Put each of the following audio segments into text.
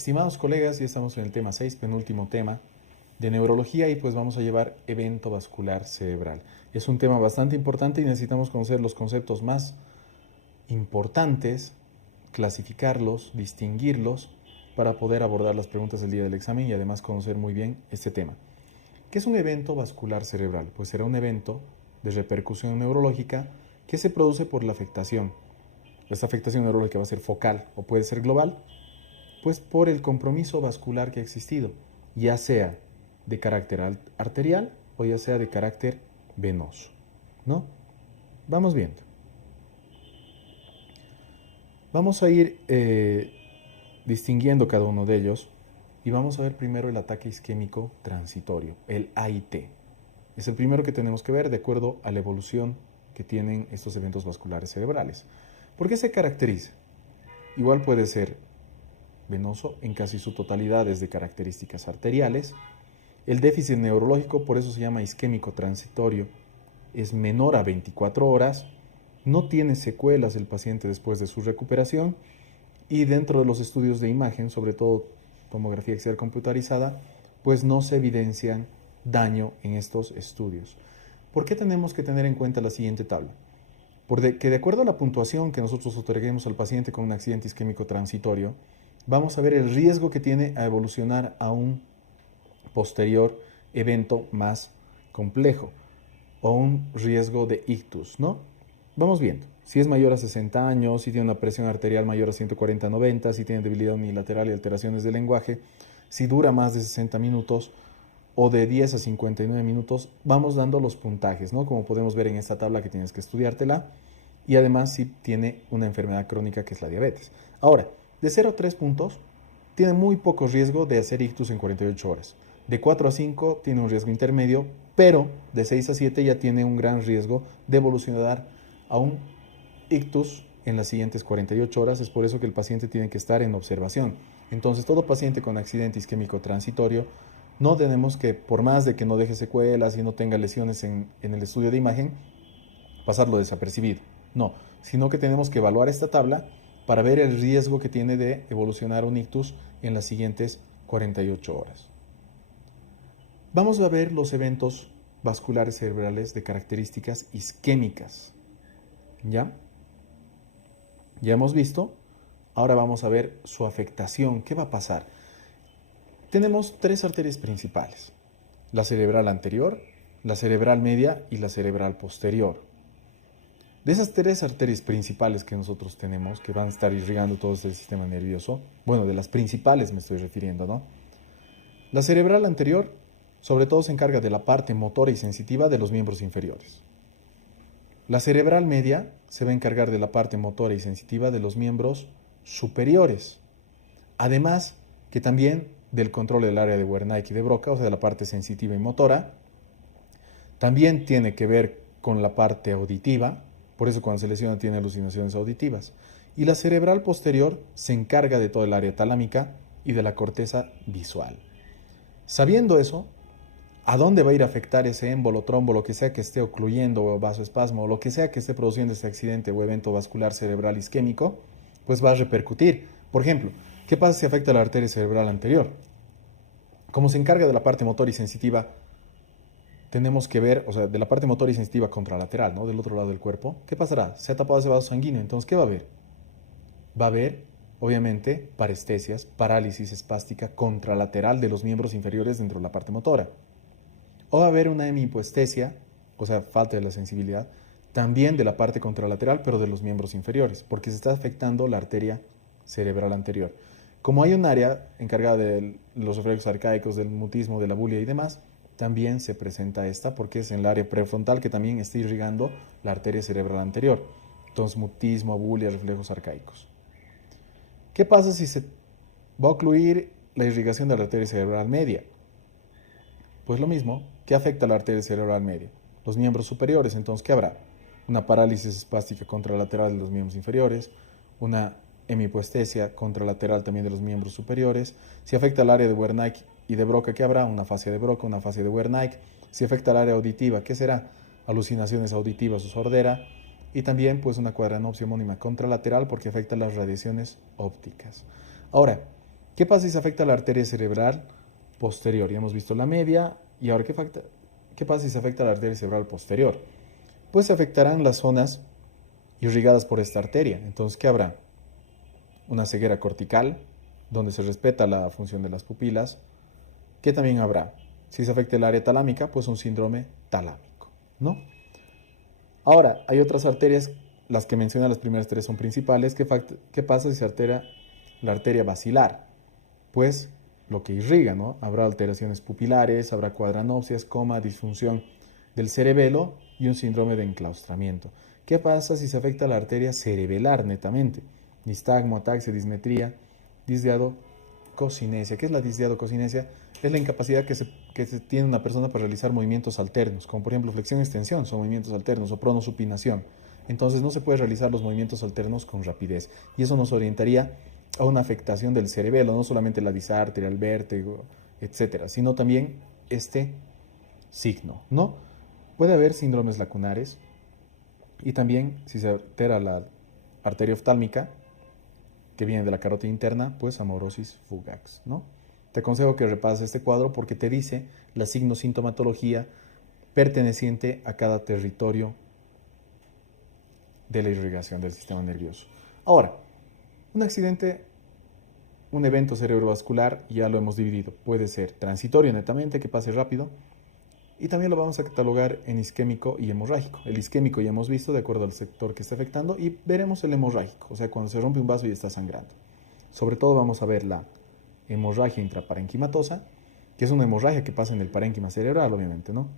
Estimados colegas, ya estamos en el tema 6, penúltimo tema de neurología y pues vamos a llevar evento vascular cerebral. Es un tema bastante importante y necesitamos conocer los conceptos más importantes, clasificarlos, distinguirlos para poder abordar las preguntas del día del examen y además conocer muy bien este tema. ¿Qué es un evento vascular cerebral? Pues será un evento de repercusión neurológica que se produce por la afectación. Esta afectación neurológica va a ser focal o puede ser global, pues por el compromiso vascular que ha existido, ya sea de carácter arterial o ya sea de carácter venoso, ¿no? Vamos viendo. Vamos a ir distinguiendo cada uno de ellos y vamos a ver primero el ataque isquémico transitorio, el AIT. Es el primero que tenemos que ver de acuerdo a la evolución que tienen estos eventos vasculares cerebrales. ¿Por qué se caracteriza? Igual puede ser venoso en casi su totalidad es de características arteriales. El déficit neurológico, por eso se llama isquémico transitorio, es menor a 24 horas, no tiene secuelas el paciente después de su recuperación y dentro de los estudios de imagen, sobre todo tomografía axial computarizada, pues no se evidencian daño en estos estudios. ¿Por qué tenemos que tener en cuenta la siguiente tabla? Porque de acuerdo a la puntuación que nosotros otorguemos al paciente con un accidente isquémico transitorio, vamos a ver el riesgo que tiene a evolucionar a un posterior evento más complejo o un riesgo de ictus, ¿no? Vamos viendo. Si es mayor a 60 años, si tiene una presión arterial mayor a 140/90, si tiene debilidad unilateral y alteraciones del lenguaje, si dura más de 60 minutos o de 10 a 59 minutos, vamos dando los puntajes, ¿no? Como podemos ver en esta tabla que tienes que estudiártela. Y además si tiene una enfermedad crónica que es la diabetes. Ahora, de 0 a 3 puntos, tiene muy poco riesgo de hacer ictus en 48 horas. De 4 a 5 tiene un riesgo intermedio, pero de 6 a 7 ya tiene un gran riesgo de evolucionar a un ictus en las siguientes 48 horas. Es por eso que el paciente tiene que estar en observación. Entonces, todo paciente con accidente isquémico transitorio, no tenemos que, por más de que no deje secuelas y no tenga lesiones en el estudio de imagen, pasarlo desapercibido. No, sino que tenemos que evaluar esta tabla para ver el riesgo que tiene de evolucionar un ictus en las siguientes 48 horas. Vamos a ver los eventos vasculares cerebrales de características isquémicas. ¿Ya? Ya hemos visto. Ahora vamos a ver su afectación. ¿Qué va a pasar? Tenemos tres arterias principales. La cerebral anterior, la cerebral media y la cerebral posterior. De esas tres arterias principales que nosotros tenemos, que van a estar irrigando todo este sistema nervioso, bueno, de las principales me estoy refiriendo, ¿no? La cerebral anterior, sobre todo se encarga de la parte motora y sensitiva de los miembros inferiores. La cerebral media se va a encargar de la parte motora y sensitiva de los miembros superiores. Además, que también del control del área de Wernicke y de Broca, o sea, de la parte sensitiva y motora. También tiene que ver con la parte auditiva. Por eso cuando se lesiona tiene alucinaciones auditivas. Y la cerebral posterior se encarga de todo el área talámica y de la corteza visual. Sabiendo eso, ¿a dónde va a ir a afectar ese émbolo, trombo, lo que sea que esté ocluyendo o vasoespasmo, o lo que sea que esté produciendo este accidente o evento vascular cerebral isquémico? Pues va a repercutir. Por ejemplo, ¿qué pasa si afecta la arteria cerebral anterior? Como se encarga de la parte motora y sensitiva, tenemos que ver, o sea, de la parte motora y sensitiva contralateral, ¿no? Del otro lado del cuerpo. ¿Qué pasará? Se ha tapado ese vaso sanguíneo, entonces, ¿qué va a haber? Va a haber, obviamente, parestesias, parálisis espástica contralateral de los miembros inferiores dentro de la parte motora. O va a haber una hemihipoestesia, o sea, falta de la sensibilidad, también de la parte contralateral, pero de los miembros inferiores, porque se está afectando la arteria cerebral anterior. Como hay un área encargada de los reflejos arcaicos, del mutismo, de la bulia y demás, también se presenta esta porque es en el área prefrontal que también está irrigando la arteria cerebral anterior. Entonces, mutismo, abulia, reflejos arcaicos. ¿Qué pasa si se va a ocluir la irrigación de la arteria cerebral media? Pues lo mismo, ¿qué afecta a la arteria cerebral media? Los miembros superiores, entonces, ¿qué habrá? Una parálisis espástica contralateral de los miembros inferiores, una hemihipoestesia contralateral también de los miembros superiores. Si afecta al área de Wernicke y de Broca, ¿qué habrá? Una fascia de Broca, una fascia de Wernicke. Si afecta al área auditiva, ¿qué será? Alucinaciones auditivas o sordera. Y también pues una cuadranopsia homónima contralateral porque afecta las radiaciones ópticas. Ahora, ¿Qué pasa si se afecta la arteria cerebral posterior? Ya hemos visto la media y ahora ¿qué pasa si se afecta la arteria cerebral posterior? Pues se afectarán las zonas irrigadas por esta arteria. Entonces, ¿qué habrá? Una ceguera cortical, donde se respeta la función de las pupilas. ¿Qué también habrá? Si se afecta el área talámica, pues un síndrome talámico, ¿no? Ahora, hay otras arterias, las que mencioné, las primeras tres son principales. ¿Qué pasa si se altera la arteria basilar? Pues lo que irriga, ¿no? Habrá alteraciones pupilares, habrá cuadranopsias, coma, disfunción del cerebelo y un síndrome de enclaustramiento. ¿Qué pasa si se afecta la arteria cerebelar netamente? Nistagmo, ataxia, dismetría, disdiadococinesia. ¿Qué es la disdiadococinesia? Es la incapacidad que se tiene una persona para realizar movimientos alternos, como por ejemplo flexión-extensión, son movimientos alternos, o pronosupinación. Entonces no se puede realizar los movimientos alternos con rapidez. Y eso nos orientaría a una afectación del cerebelo, no solamente la disartria, el vértigo, etcétera, sino también este signo, ¿no? Puede haber síndromes lacunares y también si se altera la arteria oftálmica, que viene de la carótida interna, pues amaurosis fugax, ¿no? Te aconsejo que repases este cuadro porque te dice la signo-sintomatología perteneciente a cada territorio de la irrigación del sistema nervioso. Ahora, un accidente, un evento cerebrovascular, ya lo hemos dividido. Puede ser transitorio netamente, que pase rápido, y también lo vamos a catalogar en isquémico y hemorrágico. El isquémico ya hemos visto de acuerdo al sector que está afectando y veremos el hemorrágico, o sea, cuando se rompe un vaso y está sangrando. Sobre todo vamos a ver la hemorragia intraparenquimatosa, que es una hemorragia que pasa en el parénquima cerebral, obviamente, ¿no?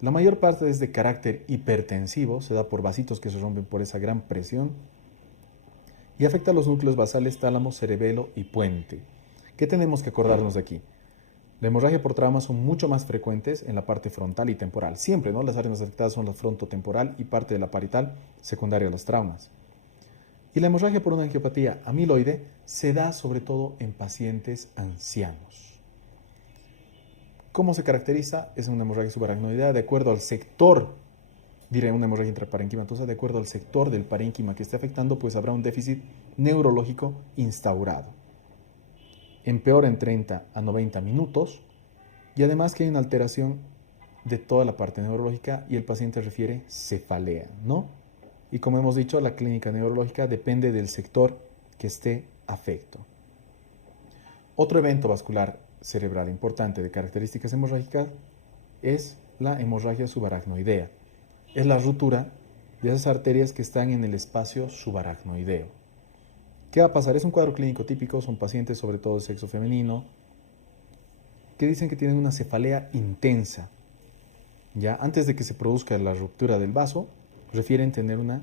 La mayor parte es de carácter hipertensivo, se da por vasitos que se rompen por esa gran presión y afecta a los núcleos basales, tálamo, cerebelo y puente. ¿Qué tenemos que acordarnos de aquí? La hemorragia por trauma son mucho más frecuentes en la parte frontal y temporal. Siempre, ¿no? Las áreas más afectadas son la frontotemporal y parte de la parietal, secundaria a los traumas. Y la hemorragia por una angiopatía amiloide se da sobre todo en pacientes ancianos. ¿Cómo se caracteriza? Es una hemorragia subaracnoidea de acuerdo al sector, diré una hemorragia intraparenquimatosa, de acuerdo al sector del parénquima que esté afectando, pues habrá un déficit neurológico instaurado. Empeora en 30 a 90 minutos y además que hay una alteración de toda la parte neurológica y el paciente refiere cefalea, ¿no? Y como hemos dicho, la clínica neurológica depende del sector que esté afecto. Otro evento vascular cerebral importante de características hemorrágicas es la hemorragia subaracnoidea. Es la ruptura de esas arterias que están en el espacio subaracnoideo. ¿Qué va a pasar? Es un cuadro clínico típico, son pacientes sobre todo de sexo femenino, que dicen que tienen una cefalea intensa. Ya antes de que se produzca la ruptura del vaso, refieren tener una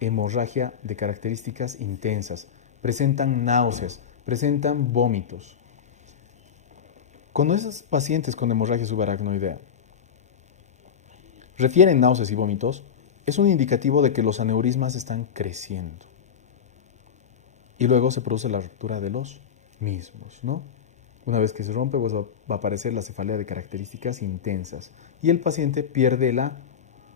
hemorragia de características intensas. Presentan náuseas, presentan vómitos. Cuando esos pacientes con hemorragia subaracnoidea refieren náuseas y vómitos, es un indicativo de que los aneurismas están creciendo. Y luego se produce la ruptura de los mismos, ¿no? Una vez que se rompe, pues va a aparecer la cefalea de características intensas. Y el paciente pierde la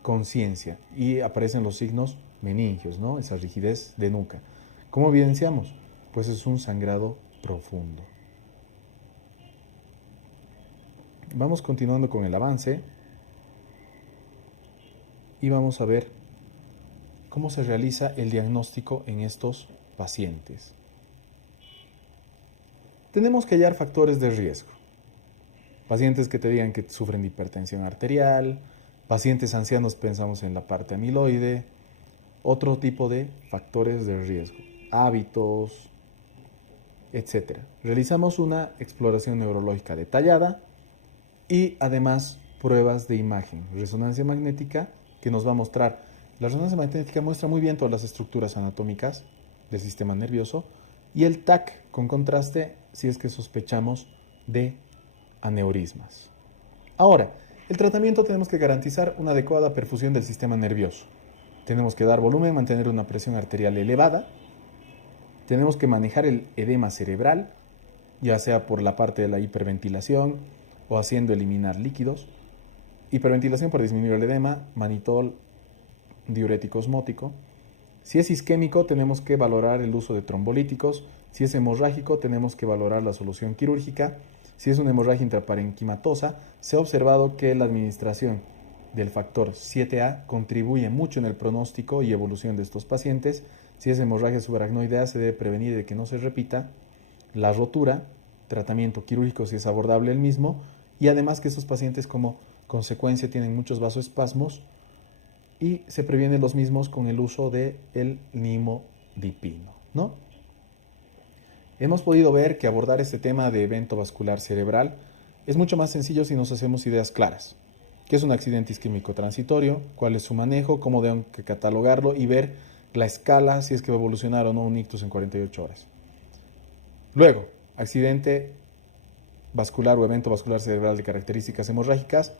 conciencia y aparecen los signos meningios, ¿no? Esa rigidez de nuca. ¿Cómo evidenciamos? Pues es un sangrado profundo. Vamos continuando con el avance y vamos a ver cómo se realiza el diagnóstico en estos pacientes. Tenemos que hallar factores de riesgo. Pacientes que te digan que sufren de hipertensión arterial, pacientes ancianos pensamos en la parte amiloide, otro tipo de factores de riesgo, hábitos, etc. Realizamos una exploración neurológica detallada y además pruebas de imagen, resonancia magnética que nos va a mostrar. La resonancia magnética muestra muy bien todas las estructuras anatómicas del sistema nervioso y el TAC con contraste si es que sospechamos de aneurismas. Ahora, el tratamiento tenemos que garantizar una adecuada perfusión del sistema nervioso. Tenemos que dar volumen, mantener una presión arterial elevada. Tenemos que manejar el edema cerebral, ya sea por la parte de la hiperventilación o haciendo eliminar líquidos. Hiperventilación para disminuir el edema, manitol, diurético osmótico. Si es isquémico, tenemos que valorar el uso de trombolíticos, Si es hemorrágico, tenemos que valorar la solución quirúrgica. Si es una hemorragia intraparenquimatosa, se ha observado que la administración del factor 7A contribuye mucho en el pronóstico y evolución de estos pacientes. Si es hemorragia subaracnoidea, se debe prevenir de que no se repita la rotura, tratamiento quirúrgico si es abordable el mismo, y además que estos pacientes como consecuencia tienen muchos vasoespasmos y se previenen los mismos con el uso del nimodipino, ¿no? Hemos podido ver que abordar este tema de evento vascular cerebral es mucho más sencillo si nos hacemos ideas claras. ¿Qué es un accidente isquémico transitorio? ¿Cuál es su manejo? ¿Cómo deben catalogarlo? Y ver la escala, si es que va a evolucionar o no un ictus en 48 horas. Luego, accidente vascular o evento vascular cerebral de características hemorrágicas.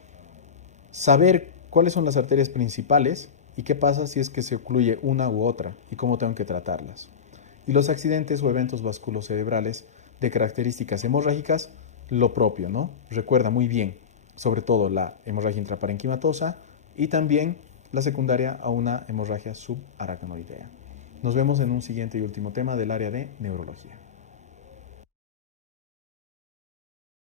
Saber cuáles son las arterias principales y qué pasa si es que se ocluye una u otra y cómo tengo que tratarlas. Y los accidentes o eventos vasculocerebrales de características hemorrágicas, lo propio, ¿no? Recuerda muy bien, sobre todo la hemorragia intraparenquimatosa y también la secundaria a una hemorragia subaracnoidea. Nos vemos en un siguiente y último tema del área de neurología.